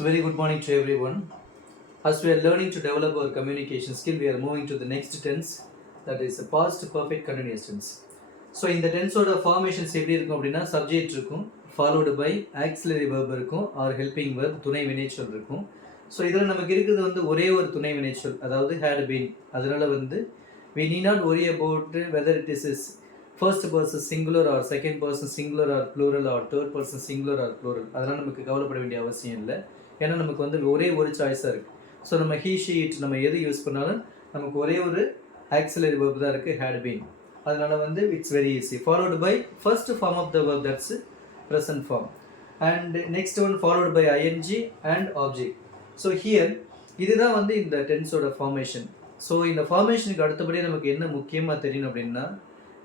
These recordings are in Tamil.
So very good morning to everyone. As we are learning to develop our communication skill, we are moving to the next tense, that is the past perfect continuous tense. So in the tense order formations எப்படி இருக்கும் அப்படின்னா subject இருக்கும், followed by auxiliary verb இருக்கும் or helping verb துணை வினைச்சொல் இருக்கும். ஸோ இதில் நமக்கு இருக்கிறது வந்து ஒரே ஒரு துணை வினைச்சொல், அதாவது had been. அதனால வந்து we need not worry about whether it is first person singular or second person singular or plural or third person singular or plural. அதனால் நமக்கு கவலைப்பட வேண்டிய அவசியம் இல்லை. ஏன்னா நமக்கு வந்து ஒரே ஒரு சாய்ஸாக இருக்குது. ஸோ நம்ம he she it நம்ம எது யூஸ் பண்ணாலும் நமக்கு ஒரே ஒரு auxiliary verb தான் இருக்குது, had been. அதனால் வந்து it's very easy. Followed by first form of the verb, that's present form. And next one followed by ing and object. So here இதுதான் வந்து இந்த டென்ஸோட ஃபார்மேஷன். ஸோ இந்த ஃபார்மேஷனுக்கு அடுத்தபடி நமக்கு என்ன முக்கியமாக தெரியணும் அப்படின்னா,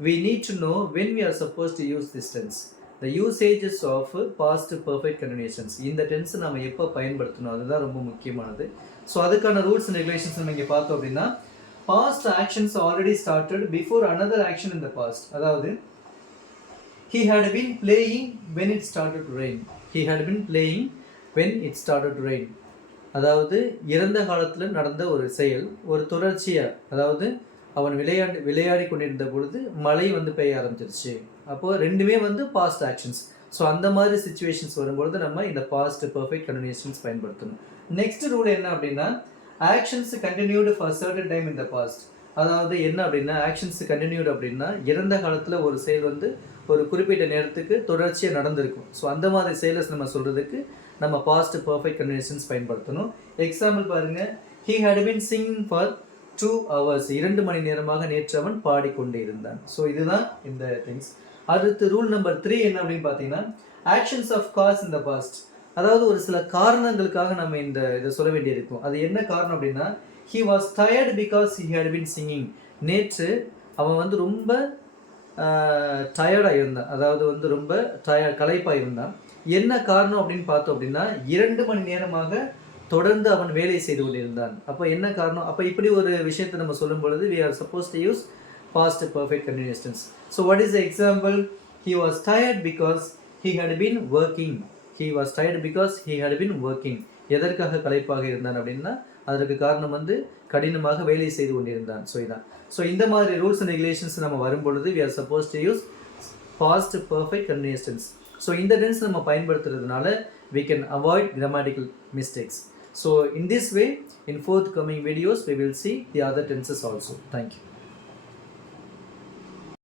we need to know when we are supposed to use this tense. The usages of past perfect continuations. இந்த டென்ஸ் நம்ம எப்போ பயன்படுத்தணும் அதுதான் ரொம்ப முக்கியமானது. ஸோ அதுக்கான ரூல்ஸ் அண்ட் ரெகுலேஷன்ஸ் நம்ம இங்கே பார்த்தோம் அப்படின்னா, past actions already started before another action in the past. அதாவது he had been playing when it started to rain. He had been playing when it started to rain. அதாவது இறந்த காலத்தில் நடந்த ஒரு செயல் ஒரு தொடர்ச்சியாக, அதாவது அவன் விளையாடி கொண்டிருந்த பொழுது மழை வந்து பெய்ய ஆரம்பிச்சிருச்சு. அப்போது ரெண்டுமே வந்து பாஸ்ட் ஆக்ஷன்ஸ். ஸோ அந்த மாதிரி சுச்சுவேஷன்ஸ் வரும்பொழுது நம்ம இந்த பாஸ்ட் பர்ஃபெக்ட் கண்டினியூஷன்ஸ் பயன்படுத்தணும். நெக்ஸ்ட் ரூல் என்ன அப்படின்னா, actions continued for certain time in the past. அதாவது என்ன அப்படின்னா, ஆக்ஷன்ஸ் கண்டினியூடு அப்படின்னா இறந்த காலத்தில் ஒரு செயல் வந்து ஒரு குறிப்பிட்ட நேரத்துக்கு தொடர்ச்சியாக நடந்திருக்கும். ஸோ அந்த மாதிரி செயலஸ் நம்ம சொல்கிறதுக்கு நம்ம பாஸ்ட் பர்ஃபெக்ட் கண்டினியூஷன்ஸ் பயன்படுத்தணும். எக்ஸாம்பிள் பாருங்கள், he had been singing for 2 hours. 2 மணி நேரமாக நேற்று அவன் பாடிக்கொண்டே இருந்தான். ஸோ இதுதான் இந்த திங்ஸ். அடுத்து ரூல் நம்பர் 3 என்ன அப்படின்னு பார்த்தீங்கன்னா, actions of cause in the past. அதாவது ஒரு சில காரணங்களுக்காக நம்ம இதை சொல்ல வேண்டியிருக்கும். அது என்ன காரணம் அப்படின்னா, he was tired because he had been singing. நேற்று அவன் வந்து ரொம்ப டயர்டாக இருந்தான், அதாவது வந்து ரொம்ப களைப்பாக இருந்தான். என்ன காரணம் அப்படின்னு பார்த்தோம் அப்படின்னா, 2 மணி நேரமாக தொடர்ந்து அவன் வேலை செய்து கொண்டிருந்தான். அப்போ என்ன காரணம்? அப்போ இப்படி ஒரு விஷயத்தை நம்ம சொல்லும் பொழுது we are supposed to use past perfect continuous tense. So what is the example? He was tired because he had been working. He was tired because he had been working. எதற்காக களைப்பாக இருந்தான் அப்படின்னா, அதற்கு காரணம் வந்து கடினமாக வேலை செய்து கொண்டிருந்தான். ஸோ இதான். ஸோ இந்த மாதிரி ரூல்ஸ் அண்ட் ரெகுலேஷன்ஸ் நம்ம வரும்பொழுது we are supposed to use past perfect continuous tense. So இந்த டென்ஸ் நம்ம பயன்படுத்துறதுனால we can avoid grammatical mistakes. So in this way, in forthcoming videos, we will see the other tenses also. Thank you.